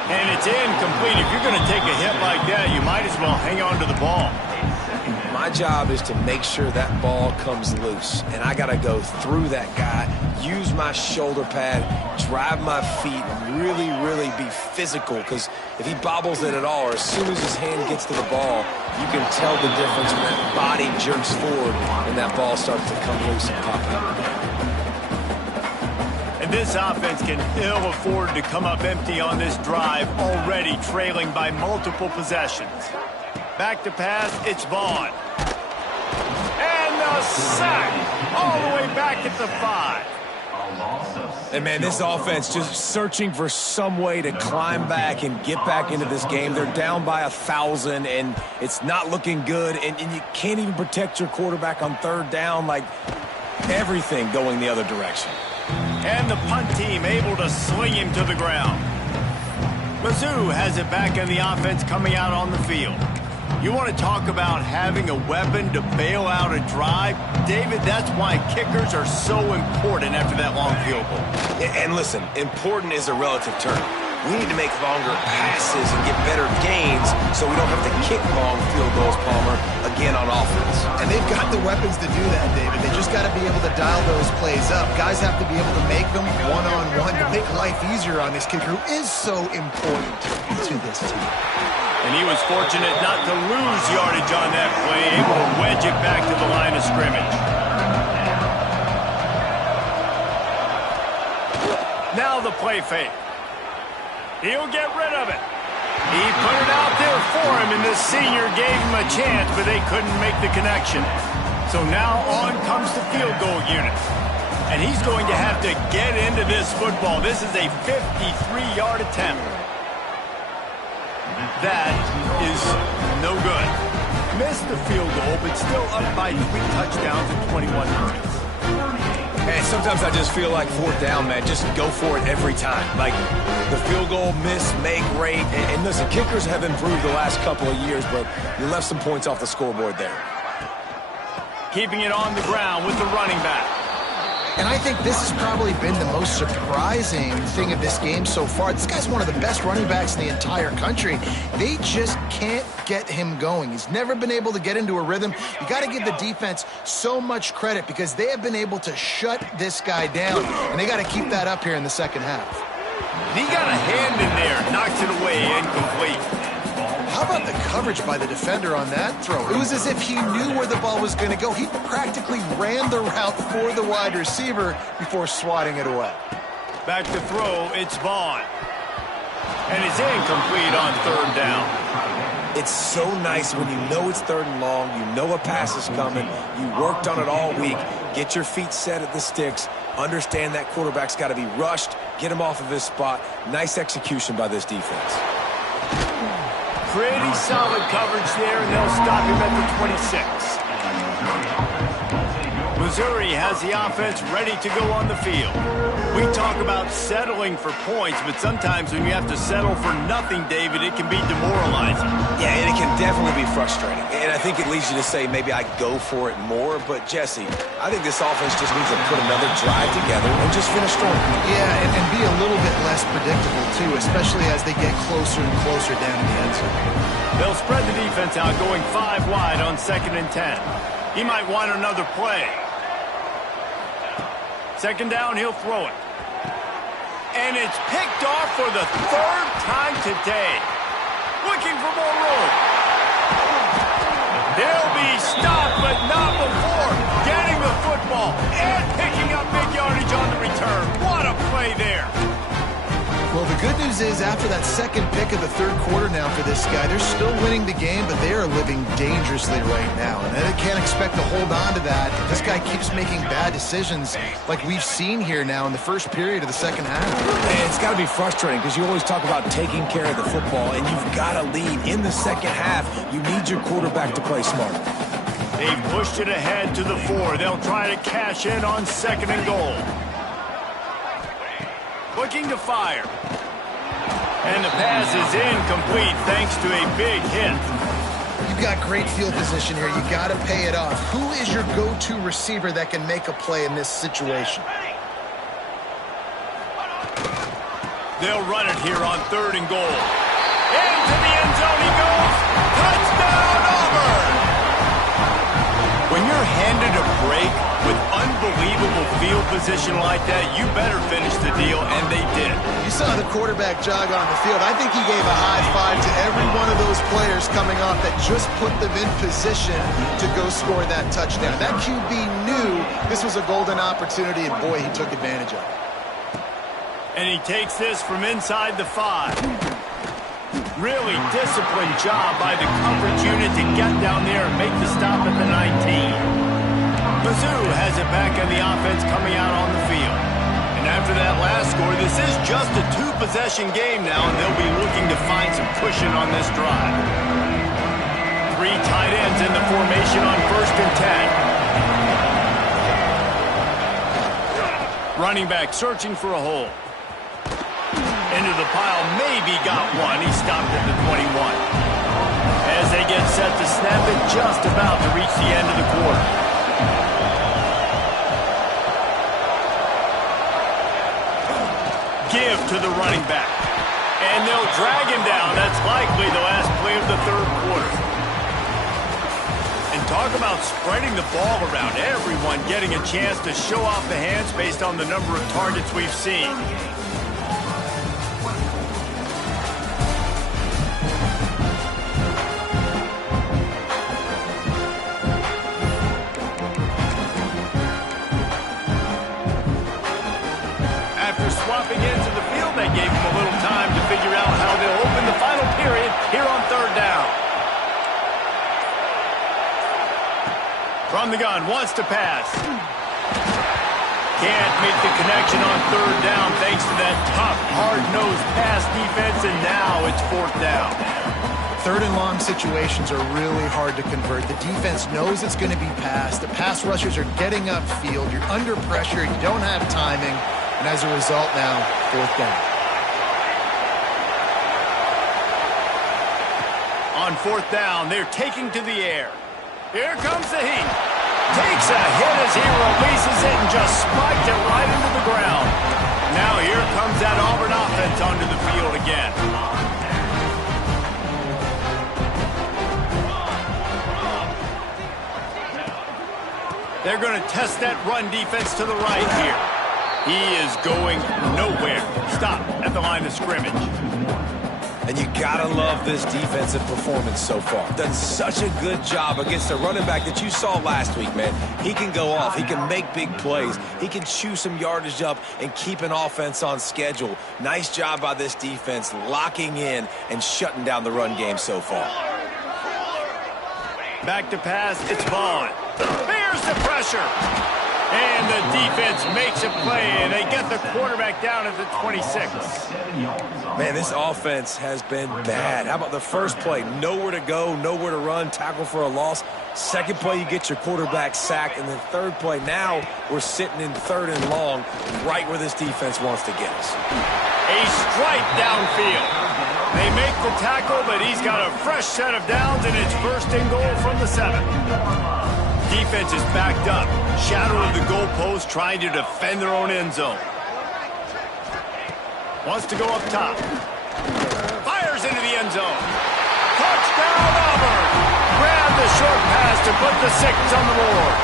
And it's incomplete. If you're going to take a hit like that, you might as well hang on to the ball. My job is to make sure that ball comes loose, and I got to go through that guy, use my shoulder pad, drive my feet, and really, really be physical, because if he bobbles it at all, or as soon as his hand gets to the ball, you can tell the difference when that body jerks forward and that ball starts to come loose and pop out. And this offense can ill afford to come up empty on this drive, already trailing by multiple possessions. Back to pass, it's Vaughn. And the sack, all the way back at the 5. And, man, this offense just searching for some way to climb back and get back into this game. They're down by 1,000, and it's not looking good. And you can't even protect your quarterback on 3rd down, like everything going the other direction. And the punt team able to sling him to the ground. Mizzou has it back in the offense coming out on the field. You want to talk about having a weapon to bail out a drive? David, that's why kickers are so important after that long field goal. And listen, important is a relative term. We need to make longer passes and get better gains so we don't have to kick long field goals, Palmer, again on offense. And they've got the weapons to do that, David. They just got to be able to dial those plays up. Guys have to be able to make them one-on-one to make life easier on this kicker who is so important to this team. And he was fortunate not to lose yardage on that play, able to wedge it back to the line of scrimmage. Now the play fake. He'll get rid of it. He put it out there for him, and the senior gave him a chance, but they couldn't make the connection. So now on comes the field goal unit. And he's going to have to get into this football. This is a 53-yard attempt. That is no good. Missed the field goal, but still up by 3 touchdowns in 21 minutes. And sometimes I just feel like fourth down, man, just go for it every time. Like the field goal miss, make rate. And listen, kickers have improved the last couple of years, but you left some points off the scoreboard there. Keeping it on the ground with the running back. And I think this has probably been the most surprising thing of this game so far. This guy's one of the best running backs in the entire country. They just can't get him going. He's never been able to get into a rhythm. You got to give the defense so much credit because they have been able to shut this guy down, and they got to keep that up here in the second half. He got a hand in there, knocks it away, incomplete. How about the coverage by the defender on that throw? It was as if he knew where the ball was going to go. He practically ran the route for the wide receiver before swatting it away. Back to throw, it's Vaughn. And it's incomplete on third down. It's so nice when you know it's third and long, you know a pass is coming, you worked on it all week, get your feet set at the sticks, understand that quarterback's got to be rushed, get him off of his spot. Nice execution by this defense. Pretty solid coverage there, and they'll stop him at the 26. Missouri has the offense ready to go on the field. We talk about settling for points, but sometimes when you have to settle for nothing, David, it can be demoralizing. Yeah, and it can definitely be frustrating. And I think it leads you to say maybe I go for it more. But, Jesse, I think this offense just needs to put another drive together and just finish strong. Yeah, and be a little bit less predictable, too, especially as they get closer and closer down in the end zone. They'll spread the defense out, going 5 wide on 2nd and 10. He might want another play. 2nd down, he'll throw it. And it's picked off for the 3rd time today. Looking for more room. They'll be stopped, but not before getting the football and picking up big yardage on the return. What a play there. Well, the good news is after that second pick of the third quarter now for this guy, they're still winning the game, but they are living dangerously right now. And they can't expect to hold on to that. This guy keeps making bad decisions like we've seen here now in the first period of the second half. And it's got to be frustrating because you always talk about taking care of the football, and you've got to lead in the second half. You need your quarterback to play smart. They've pushed it ahead to the 4. They'll try to cash in on 2nd and goal. Looking to fire. And the pass is incomplete thanks to a big hit. You've got great field position here. You got to pay it off. Who is your go-to receiver that can make a play in this situation? They'll run it here on 3rd and goal. Into the end zone he goes. Touchdown, Auburn! When you're handed a break with unbelievable field position like that, you better finish the deal, and they did. You saw the quarterback jog on the field. I think he gave a high five to every one of those players coming off that just put them in position to go score that touchdown. That QB knew this was a golden opportunity, and boy, he took advantage of it. And he takes this from inside the 5. Really disciplined job by the coverage unit to get down there and make the stop at the 19. Mizzou has it back on the offense coming out on the field. And after that last score, this is just a 2-possession game now, and they'll be looking to find some cushion on this drive. 3 tight ends in the formation on 1st and 10. Running back searching for a hole. Into the pile, maybe got one. He stopped at the 21. As they get set to snap it, just about to reach the end of the quarter. Give to the running back. And they'll drag him down. That's likely the last play of the 3rd quarter. And talk about spreading the ball around. Everyone getting a chance to show off the hands based on the number of targets we've seen. Swapping into the field, they gave him a little time to figure out how they'll open the final period here on 3rd down. From the gun, wants to pass. Can't make the connection on 3rd down thanks to that tough, hard-nosed pass defense, and now it's 4th down. Third and long situations are really hard to convert. The defense knows it's going to be passed. The pass rushers are getting upfield. You're under pressure. You don't have timing. And as a result now, fourth down. On fourth down, they're taking to the air. Here comes the heat. Takes a hit as he releases it and just spiked it right into the ground. Now here comes that Auburn offense onto the field again. They're going to test that run defense to the right here. He is going nowhere. Stop at the line of scrimmage. And you gotta love this defensive performance so far. Done such a good job against a running back that you saw last week, man. He can go off. He can make big plays. He can chew some yardage up and keep an offense on schedule. Nice job by this defense locking in and shutting down the run game so far. Back to pass, it's Vaughn. There's the pressure. And the defense makes a play, and they get the quarterback down at the 26. Man, this offense has been bad. How about the first play? Nowhere to go, nowhere to run, tackle for a loss. Second play, you get your quarterback sacked. And the third play, now we're sitting in third and long, right where this defense wants to get us. A strike downfield. They make the tackle, but he's got a fresh set of downs, and it's first and goal from the 7. Defense is backed up. Shadow of the goalpost, trying to defend their own end zone. Wants to go up top. Fires into the end zone. Touchdown, Auburn! Grab the short pass to put the 6 on the board.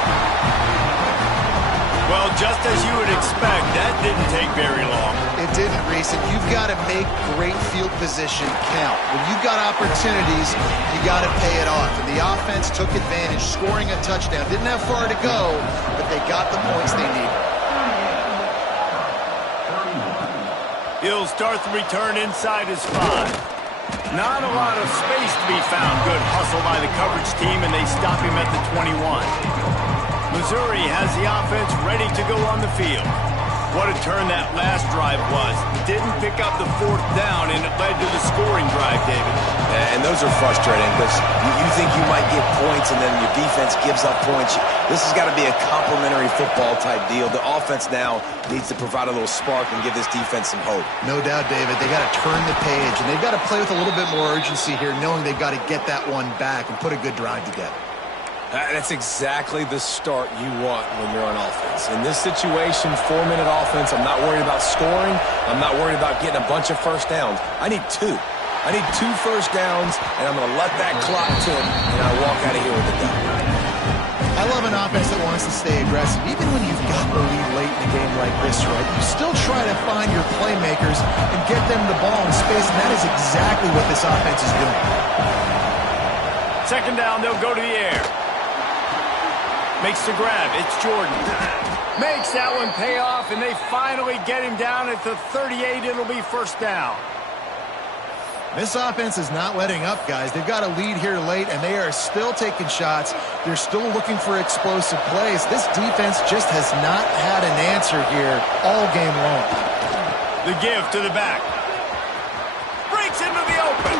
Well, just as you would expect, that didn't take very long. It didn't, Reese, and you've got to make great field position count. When you've got opportunities, you got to pay it off. And the offense took advantage, scoring a touchdown. Didn't have far to go, but they got the points they needed. He'll start the return inside his 5. Not a lot of space to be found. Good hustle by the coverage team, and they stop him at the 21. Missouri has the offense ready to go on the field. What a turn that last drive was. Didn't pick up the fourth down, and it led to the scoring drive, David. And those are frustrating because you think you might get points and then your defense gives up points. This has got to be a complimentary football type deal. The offense now needs to provide a little spark and give this defense some hope. No doubt, David. They got to turn the page, and they've got to play with a little bit more urgency here, knowing they've got to get that one back and put a good drive together. That's exactly the start you want when you're on offense. In this situation, 4-minute offense, I'm not worried about scoring. I'm not worried about getting a bunch of first downs. I need 2. I need 2 first downs, and I'm going to let that clock tick, and I walk out of here with a dub. I love an offense that wants to stay aggressive. Even when you've got the lead late in a game like this, right, you still try to find your playmakers and get them the ball in space, and that is exactly what this offense is doing. Second down, they'll go to the air. Makes the grab. It's Jordan. Makes that one pay off, and they finally get him down at the 38. It'll be first down. This offense is not letting up, guys. They've got a lead here late, and they are still taking shots. They're still looking for explosive plays. This defense just has not had an answer here all game long. The give to the back. Breaks into the open.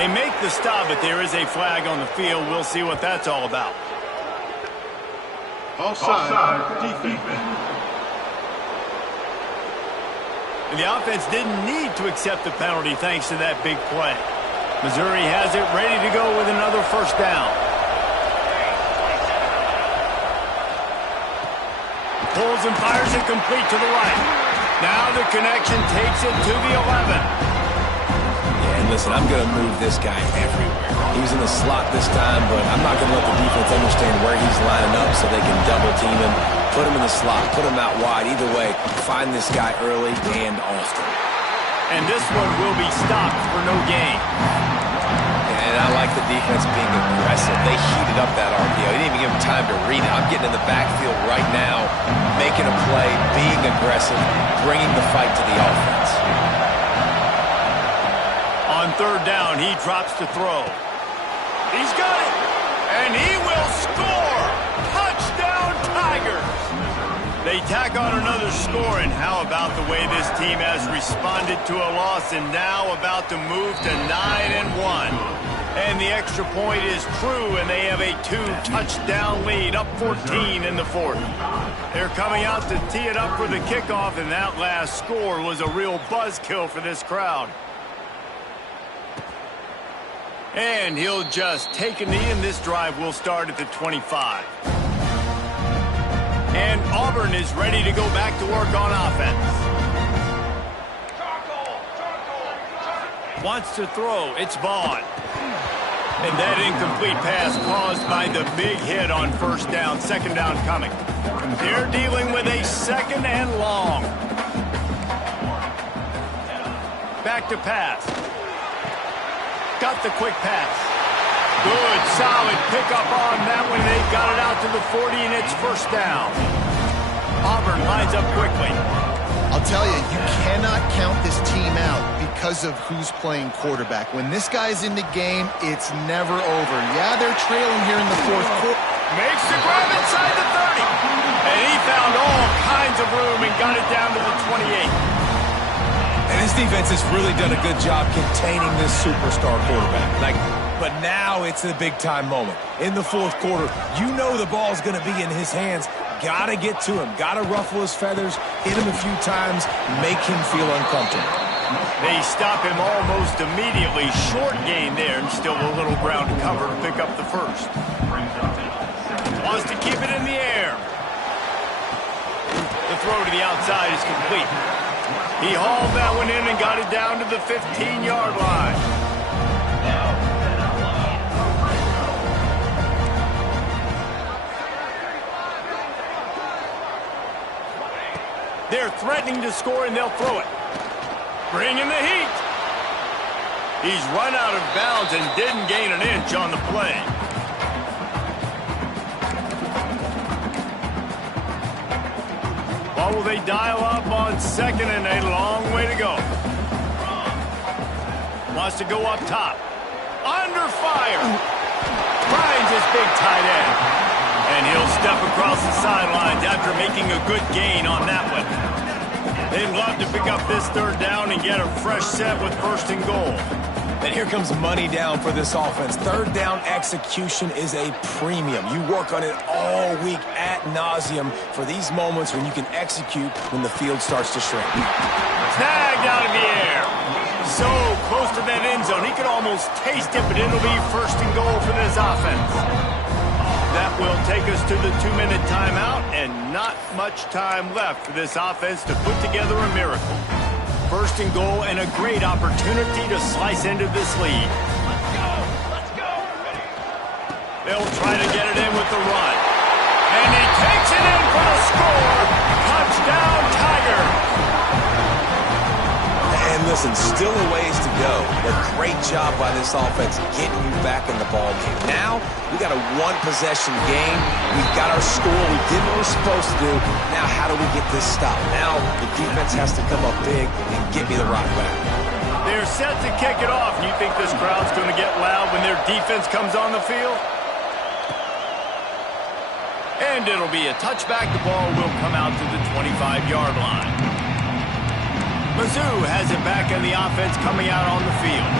They make the stop, but there is a flag on the field. We'll see what that's all about. Offside defense. And the offense didn't need to accept the penalty thanks to that big play. Missouri has it ready to go with another first down. Pulls and fires it complete to the right. Now the connection takes it to the 11. Yeah, and listen, I'm going to move this guy everywhere. He's in the slot this time, but I'm not going to let the defense understand where he's lining up so they can double team him, put him in the slot, put him out wide. Either way, find this guy early and often. And this one will be stopped for no gain. And I like the defense being aggressive. They heated up that RPO. He didn't even give him time to read it. I'm getting in the backfield right now, making a play, being aggressive, bringing the fight to the offense. On third down, he drops to throw. He's got it, and he will score. Touchdown, Tigers. They tack on another score, and how about the way this team has responded to a loss and now about to move to 9-1. And the extra point is true, and they have a 2-touchdown lead, up 14 in the fourth. They're coming out to tee it up for the kickoff, and that last score was a real buzzkill for this crowd. And he'll just take a knee, and this drive will start at the 25. And Auburn is ready to go back to work on offense. Wants to throw. It's Vaughn. And that incomplete pass caused by the big hit on first down. Second down coming. They're dealing with a second and long. Back to pass. Got the quick pass. Good, solid pickup on that one. They got it out to the 40, and it's first down. Auburn lines up quickly. I'll tell you, you cannot count this team out because of who's playing quarterback. When this guy's in the game, it's never over. Yeah, they're trailing here in the fourth quarter. Makes the grab inside the 30. And he found all kinds of room and got it down to the 28. And his defense has really done a good job containing this superstar quarterback. But now it's a big-time moment. In the fourth quarter, you know the ball's going to be in his hands. Got to get to him. Got to ruffle his feathers, hit him a few times, make him feel uncomfortable. They stop him almost immediately. Short gain there, and still a little ground cover to pick up the first. Wants to keep it in the air. The throw to the outside is complete. He hauled that one in and got it down to the 15-yard line. They're threatening to score, and they'll throw it. Bring in the heat. He's run out of bounds and didn't gain an inch on the play. What will they dial up on second, and a long way to go. Wants to go up top. Under fire. Finds his big tight end. And he'll step across the sidelines after making a good gain on that one. They'd love to pick up this third down and get a fresh set with first and goal. And here comes money down for this offense. Third down execution is a premium. You work on it all week ad nauseum for these moments when you can execute when the field starts to shrink. Tagged out of the air. So close to that end zone. He could almost taste it, but it'll be first and goal for this offense. That will take us to the 2-minute timeout, and not much time left for this offense to put together a miracle. First and goal, and a great opportunity to slice into this lead. Let's go. They'll try to get it in with the run. And he takes it in for the score. Touchdown, Tiger. And listen, still a ways to go, but great job by this offense getting you back in the ball game. Now, we got a one-possession game. We've got our score. We did what we're supposed to do. Now, how do we get this stopped? Now, the defense has to come up big and get me the rock back. They're set to kick it off. You think this crowd's going to get loud when their defense comes on the field? And it'll be a touchback. The ball will come out to the 25-yard line. Mizzou has it back in the offense coming out on the field.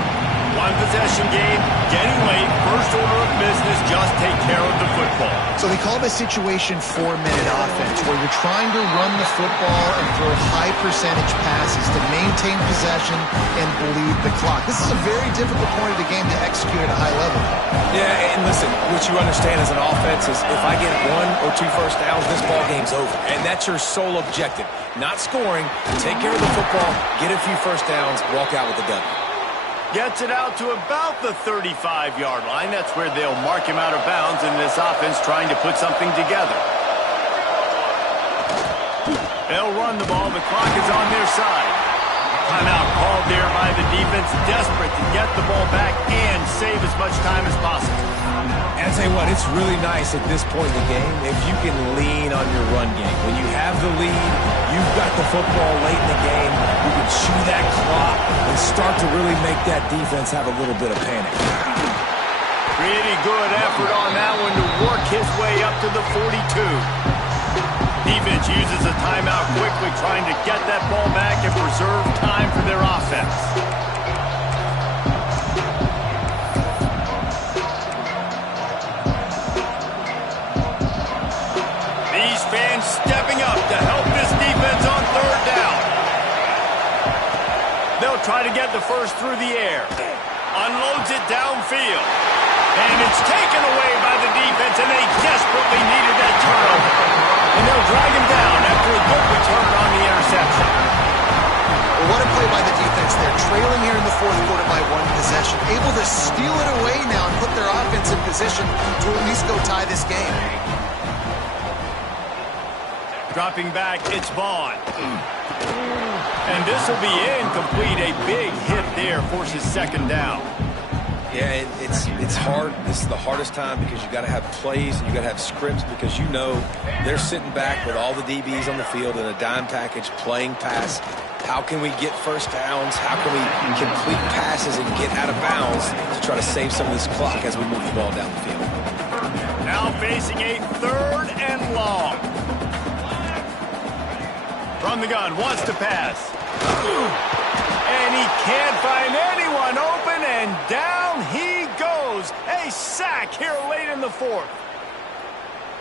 One-possession game, getting late, first order of business, just take care of the football. So they call this situation 4-minute offense, where you're trying to run the football and throw high percentage passes to maintain possession and bleed the clock. This is a very difficult point of the game to execute at a high level. Yeah, and listen, what you understand as an offense is if I get 1 or 2 first downs, this ball game's over. And that's your sole objective. Not scoring, take care of the football, get a few first downs, walk out with the W. Gets it out to about the 35-yard line. That's where they'll mark him out of bounds, and this offense trying to put something together. They'll run the ball. The clock is on their side. Timeout called there by the defense, desperate to get the ball back and save as much time as possible. And I tell you what, it's really nice at this point in the game if you can lean on your run game. When you have the lead, you've got the football late in the game, you can chew that clock and start to really make that defense have a little bit of panic. Pretty good effort on that one to work his way up to the 42. Defense uses a timeout quickly, trying to get that ball back and preserve time for their offense. These fans stepping up to help this defense on third down. They'll try to get the first through the air. Unloads it downfield. And it's taken away by the defense, and they desperately needed that turnover. And they'll drag him down after a good return on the interception. Well, what a play by the defense. They're trailing here in the fourth quarter by one possession. Able to steal it away now and put their offense in position to at least go tie this game. Dropping back, it's Vaughn. And this will be incomplete. A big hit there forces second down. Yeah, it's hard. This is the hardest time because you got to have plays and you got to have scripts because you know they're sitting back with all the DBs on the field in a dime package playing pass. How can we get first downs? How can we complete passes and get out of bounds to try to save some of this clock as we move the ball down the field? Now facing a third and long. From the gun, wants to pass. And he can't find anyone open, and down he goes. A sack here late in the fourth.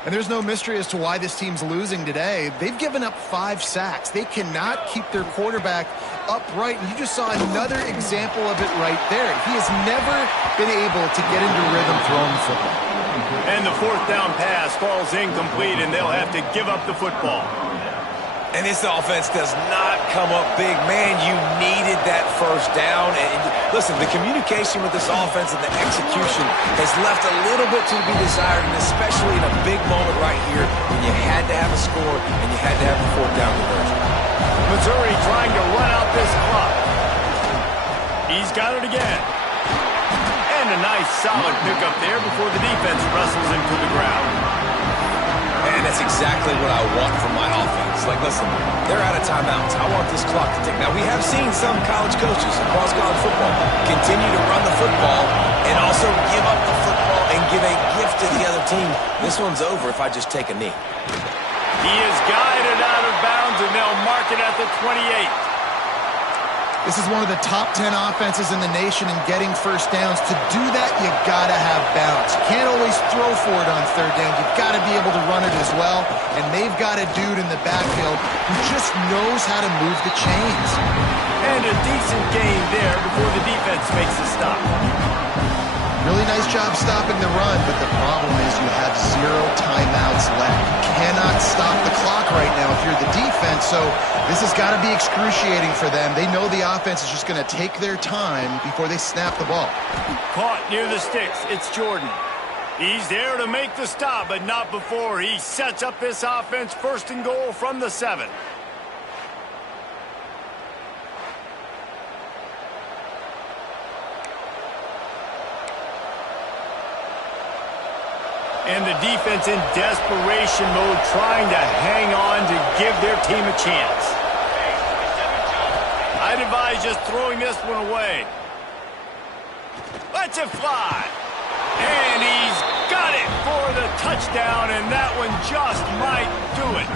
And there's no mystery as to why this team's losing today. They've given up 5 sacks. They cannot keep their quarterback upright. And you just saw another example of it right there. He has never been able to get into rhythm throwing the football. And the fourth down pass falls incomplete, and they'll have to give up the football. And this offense does not come up big. Man, you needed that first down. And listen, the communication with this offense and the execution has left a little bit to be desired, and especially in a big moment right here when you had to have a score and you had to have the fourth down conversion. Missouri trying to run out this clock. He's got it again. And a nice solid pickup there before the defense wrestles him to the ground. And that's exactly what I want from my offense. Like, listen, they're out of timeouts. I want this clock to tick. Now, we have seen some college coaches across college football continue to run the football and also give up the football and give a gift to the other team. This one's over if I just take a knee. He is guided out of bounds, and they'll mark it at the 28. This is one of the top 10 offenses in the nation in getting first downs. To do that, you got to have balance. You can't always throw for it on third down. You've got to be able to run it as well. And they've got a dude in the backfield who just knows how to move the chains. And a decent gain there before the defense makes the stop. Really nice job stopping the run, but the problem is you have 0 timeouts left. You cannot stop the clock right now if you're the defense, so this has got to be excruciating for them. They know the offense is just going to take their time before they snap the ball. Caught near the sticks. It's Jordan. He's there to make the stop, but not before he sets up this offense first and goal from the 7. And the defense in desperation mode, trying to hang on to give their team a chance. I'd advise just throwing this one away. Lets it fly. And he's got it for the touchdown, and that one just might do it.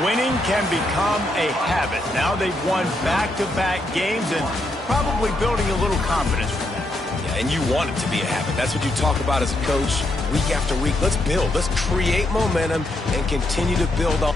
Winning can become a habit. Now they've won back-to-back games and probably building a little confidence from that. Yeah, and you want it to be a habit. That's what you talk about as a coach week after week. Let's build. Let's create momentum and continue to build on.